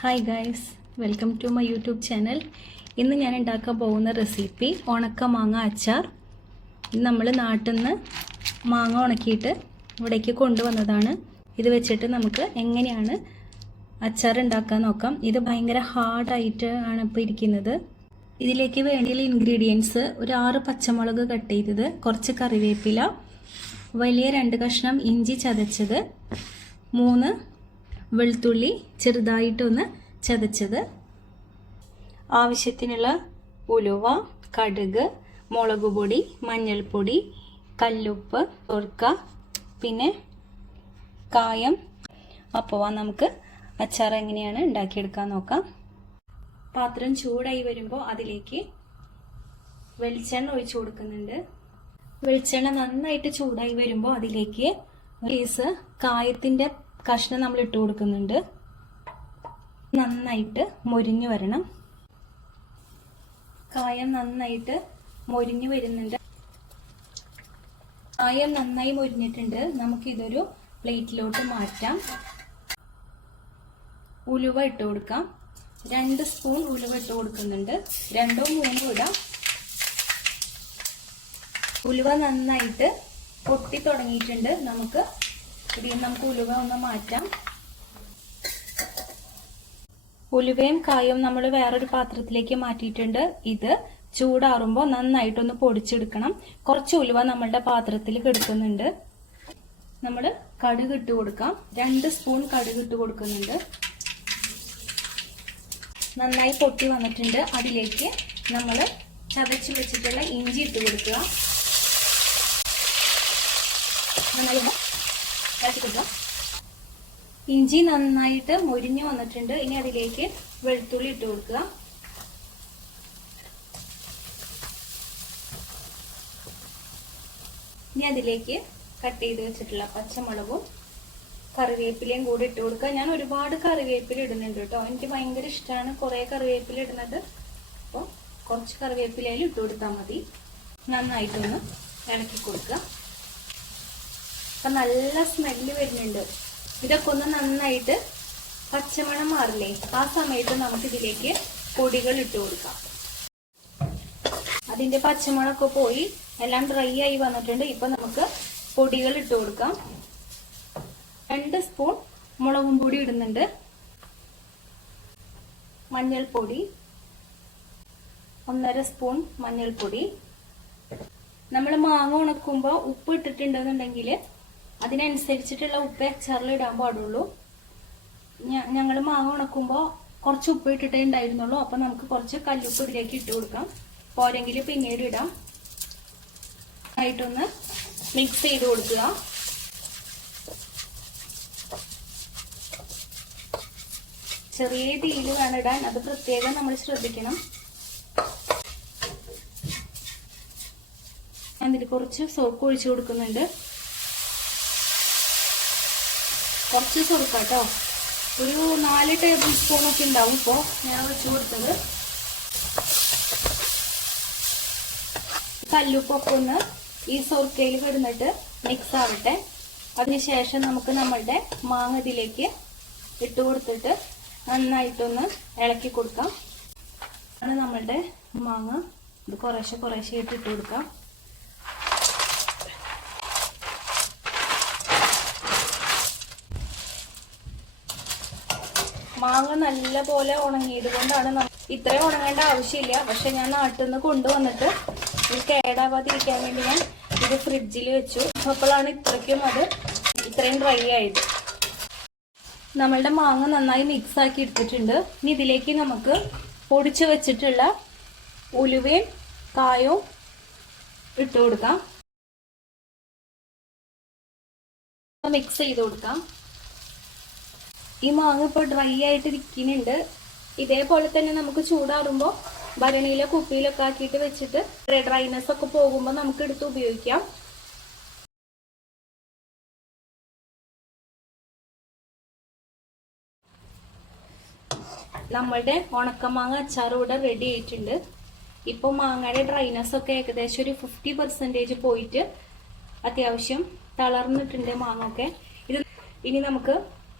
Hi guys welcome to my YouTube channel ഇന്ന് ഞാൻ ഉണ്ടാക്കാൻ പോകുന്ന റെസിപ്പി ഉണക്ക മാങ്ങ അച്ചാർ. ഇത് നമ്മൾ നാട്ടിൽ നിന്ന് മാങ്ങ ഉണക്കിയിട്ട് ഇവിടേക്ക് കൊണ്ടുവന്നതാണ്. ഇത് വെച്ചിട്ട് നമുക്ക് എങ്ങനെയാണ് അച്ചാർ ഉണ്ടാക്കാൻ നോക്കാം. ഇത് ഭയങ്കര ഹാർഡായിട്ട് ആണ് ഇപ്പോൾ ഇരിക്കുന്നത്. ഇതിലേക്ക് വേണ്ടിയുള്ള ഇൻഗ്രീഡിയൻസ് ഒരു ആറ് പച്ചമുളക് കട്ട് ചെയ്തത് കുറച്ച് കറിവേപ്പില വലിയ രണ്ട് കഷ്ണം ഇഞ്ചി ചതച്ചത് മൂന്ന് വെളുത്തുള്ളി ചെറുതായിട്ടൊന്ന് ചതച്ചത്. ആവശ്യത്തിനുള്ള ഉലുവ കടുക് മുളക് പൊടി മഞ്ഞൾപ്പൊടി കല്ലുപ്പ് ഒർക്ക പിന്നെ കായം. അപ്പോൾ നമുക്ക് അച്ചാർ എങ്ങനെയാണ് ഉണ്ടാക്കിയെടുക്കാൻ നോക്കാം. പാത്രം ചൂടായി വരുമ്പോൾ അതിലേക്ക് വെളിച്ചെണ്ണ ഒഴിച്ചു കൊടുക്കുന്നുണ്ട്. വെളിച്ചെണ്ണ നന്നായിട്ട് ചൂടായി വരുമ്പോൾ അതിലേക്ക് കേസ് കായത്തിന്റെ കഷ്ണം നമ്മൾ ഇട്ട് കൊടുക്കുന്നുണ്ട്. നന്നായിട്ട് മൊരിഞ്ഞു വരണം. കായം നന്നായിട്ട് മൊരിഞ്ഞു വരുന്നുണ്ട്. കായം നന്നായി മൊരിഞ്ഞിട്ടുണ്ട്. നമുക്കിതൊരു പ്ലേറ്റിലോട്ട് മാറ്റാം. ഉലുവ ഇട്ട് കൊടുക്കാം. രണ്ട് സ്പൂൺ ഉലുവ ഇട്ട് കൊടുക്കുന്നുണ്ട്. രണ്ടോ മൂന്നോ ഇടാം. ഉലുവ നന്നായിട്ട് പൊട്ടി തുടങ്ങിയിട്ടുണ്ട്. നമുക്ക് ഇതിൽ നമുക്ക് ഉലുവ ഒന്ന് മാറ്റാം. ഉലുവയും കായും നമ്മൾ വേറൊരു പാത്രത്തിലേക്ക് മാറ്റിയിട്ടുണ്ട്. ഇത് ചൂടാറുമ്പോൾ നന്നായിട്ടൊന്ന് പൊടിച്ചെടുക്കണം. കുറച്ച് ഉലുവ നമ്മളുടെ പാത്രത്തിൽ കിടക്കുന്നുണ്ട്. നമ്മൾ കടുക് ഇട്ട് കൊടുക്കാം. രണ്ട് സ്പൂൺ കടുക് ഇട്ട് കൊടുക്കുന്നുണ്ട്. നന്നായി പൊട്ടി വന്നിട്ടുണ്ട്. അതിലേക്ക് നമ്മൾ ചതച്ച് വെച്ചിട്ടുള്ള ഇഞ്ചി ഇട്ട് കൊടുക്കുക. നന്നായി ഇളക്കി ഇഞ്ചി നന്നായിട്ട് മുരിഞ്ഞു വന്നിട്ടുണ്ട്. ഇനി അതിലേക്ക് വെളുത്തുള്ളി ഇട്ട് കൊടുക്കുക. ഇനി അതിലേക്ക് കട്ട് ചെയ്ത് വെച്ചിട്ടുള്ള പച്ചമുളകും കറിവേപ്പിലയും കൂടി ഇട്ട് കൊടുക്കുക. ഞാൻ ഒരുപാട് കറിവേപ്പില ഇടുന്നുണ്ട് കേട്ടോ. എനിക്ക് ഭയങ്കര ഇഷ്ടമാണ് കുറേ കറിവേപ്പില ഇടുന്നത്. അപ്പോൾ കുറച്ച് കറിവേപ്പിലയിൽ ഇട്ട് കൊടുത്താൽ മതി. നന്നായിട്ടൊന്ന് ഇളക്കി കൊടുക്കുക. അപ്പൊ നല്ല സ്മെല്ല് വരുന്നുണ്ട്. ഇതൊക്കെ ഒന്ന് നന്നായിട്ട് പച്ചമണം മാറില്ലേ? ആ സമയത്ത് നമുക്ക് ഇതിലേക്ക് പൊടികൾ ഇട്ട് കൊടുക്കാം. അതിന്റെ പച്ചമണമൊക്കെ പോയി എല്ലാം ഡ്രൈ ആയി വന്നിട്ടുണ്ട്. ഇപ്പൊ നമുക്ക് പൊടികൾ ഇട്ട് കൊടുക്കാം. രണ്ട് സ്പൂൺ മുളകും പൊടി ഇടുന്നുണ്ട്. മഞ്ഞൾപ്പൊടി. ഒന്നര സ്പൂൺ മഞ്ഞൾപ്പൊടി. നമ്മൾ മാങ്ങ ഉണക്കുമ്പോൾ ഉപ്പ് ഇട്ടിട്ടുണ്ടെന്നുണ്ടെങ്കിൽ അതിനനുസരിച്ചിട്ടുള്ള ഉപ്പ് അച്ചാറിൽ ഇടാൻ പാടുള്ളൂ. ഞങ്ങൾ മാവ് ഉണക്കുമ്പോൾ കുറച്ച് ഉപ്പ് ഇട്ടിട്ടേ ഉണ്ടായിരുന്നുള്ളൂ. അപ്പം നമുക്ക് കുറച്ച് കല്ലുപ്പ് ഇതിലേക്ക് ഇട്ട് കൊടുക്കാം. പോരെങ്കിൽ പിന്നീട് ഇടാം. ആയിട്ടൊന്ന് മിക്സ് ചെയ്ത് കൊടുക്കുക. ചെറിയ തീയിൽ വേണം ഇടാൻ. അത് പ്രത്യേകം നമ്മൾ ശ്രദ്ധിക്കണം. അതിൽ കുറച്ച് സോപ്പ് ഒഴിച്ചു കൊടുക്കുന്നുണ്ട്. കുറച്ച് സോപ്പ് കേട്ടോ ഒരു നാല് ടേബിൾ സ്പൂൺ ഒക്കെ ഉണ്ടാവും ഇപ്പോൾ ഞാൻ വെച്ച് കൊടുത്തത്. കല്ലുപ്പൊക്കെ ഒന്ന് ഈ സൊർക്കയിൽ കിടന്നിട്ട് മിക്സ് ആവട്ടെ. അതിനുശേഷം നമുക്ക് നമ്മളുടെ മാങ്ങ ഇതിലേക്ക് ഇട്ട് കൊടുത്തിട്ട് നന്നായിട്ടൊന്ന് ഇളക്കി കൊടുക്കാം. ആണ് നമ്മളുടെ മാങ്ങ. ഇത് കുറേശ്ശെ കുറേശ്ശെ ഇട്ട് ഇട്ട് കൊടുക്കാം. മാങ്ങ നല്ല പോലെ ഉണങ്ങിയത് കൊണ്ടാണ് ഇത്രയും ഉണങ്ങേണ്ട ആവശ്യമില്ല. പക്ഷെ ഞാൻ നാട്ടിൽ നിന്ന് കൊണ്ടുവന്നിട്ട് ഇത് കേടാവാതിരിക്കാൻ വേണ്ടി ഞാൻ ഇത് ഫ്രിഡ്ജിൽ വെച്ചു. അപ്പോഴാണ് ഇത്രയ്ക്കും അത് ഇത്രയും ഡ്രൈ ആയത്. നമ്മളുടെ മാങ്ങ നന്നായി മിക്സ് ആക്കി എടുത്തിട്ടുണ്ട്. ഇനി ഇതിലേക്ക് നമുക്ക് പൊടിച്ചു വെച്ചിട്ടുള്ള ഉലുവയും കായവും ഇട്ട് കൊടുക്കാം. മിക്സ് ചെയ്ത് കൊടുക്കാം. ഈ മാങ്ങ ഇപ്പോൾ ഡ്രൈ ആയിട്ട് ഇരിക്കുന്നുണ്ട് ഇതേപോലെ തന്നെ നമുക്ക് ചൂടാറുമ്പോൾ ഭരണിയിലോ കുപ്പിയിലൊക്കെ ആക്കിയിട്ട് വെച്ചിട്ട് ഡ്രൈനെസ് ഒക്കെ പോകുമ്പോൾ നമുക്ക് എടുത്ത് ഉപയോഗിക്കാം. നമ്മളുടെ ഉണക്കമാങ്ങ അച്ചാർ ഇവിടെ റെഡി ആയിട്ടുണ്ട്. ഇപ്പോൾ മാങ്ങയുടെ ഡ്രൈനെസ് ഒക്കെ ഏകദേശം ഒരു ഫിഫ്റ്റി പെർസെന്റേജ് പോയിട്ട് അത്യാവശ്യം തളർന്നിട്ടുണ്ട് മാങ്ങ ഒക്കെ ഇത് ഇനി നമുക്ക്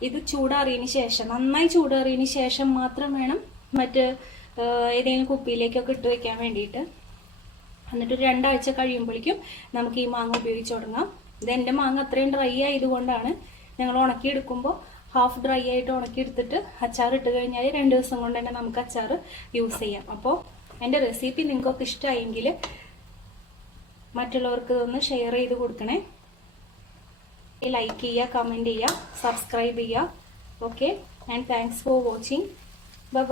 ഇത് ചൂടാറിയതിന് ശേഷം നന്നായി ചൂടാറിയതിന് ശേഷം മാത്രം വേണം മറ്റ് ഏതെങ്കിലും കുപ്പിയിലേക്കൊക്കെ ഇട്ട് വെക്കാൻ വേണ്ടിയിട്ട്. എന്നിട്ട് രണ്ടാഴ്ച കഴിയുമ്പോഴേക്കും നമുക്ക് ഈ മാങ്ങ ഉപയോഗിച്ച് തുടങ്ങാം. ഇത് എന്റെ മാങ്ങ അത്രയും ഡ്രൈ ആയതുകൊണ്ടാണ് ഞങ്ങൾ ഉണക്കിയെടുക്കുമ്പോൾ ഹാഫ് ഡ്രൈ ആയിട്ട് ഉണക്കിയെടുത്തിട്ട് അച്ചാർ ഇട്ട് കഴിഞ്ഞാൽ രണ്ട് ദിവസം കൊണ്ട് തന്നെ നമുക്ക് അച്ചാർ യൂസ് ചെയ്യാം. അപ്പോൾ എന്റെ റെസിപ്പി നിങ്ങൾക്കൊക്കെ ഇഷ്ടമായെങ്കിൽ മറ്റുള്ളവർക്ക് ഇതൊന്ന് ഷെയർ ചെയ്ത് കൊടുക്കണേ. ലൈക്ക് ചെയ്യുക കമന്റ് ചെയ്യുക സബ്സ്ക്രൈബ് ചെയ്യുക. Okay and thanks for watching bye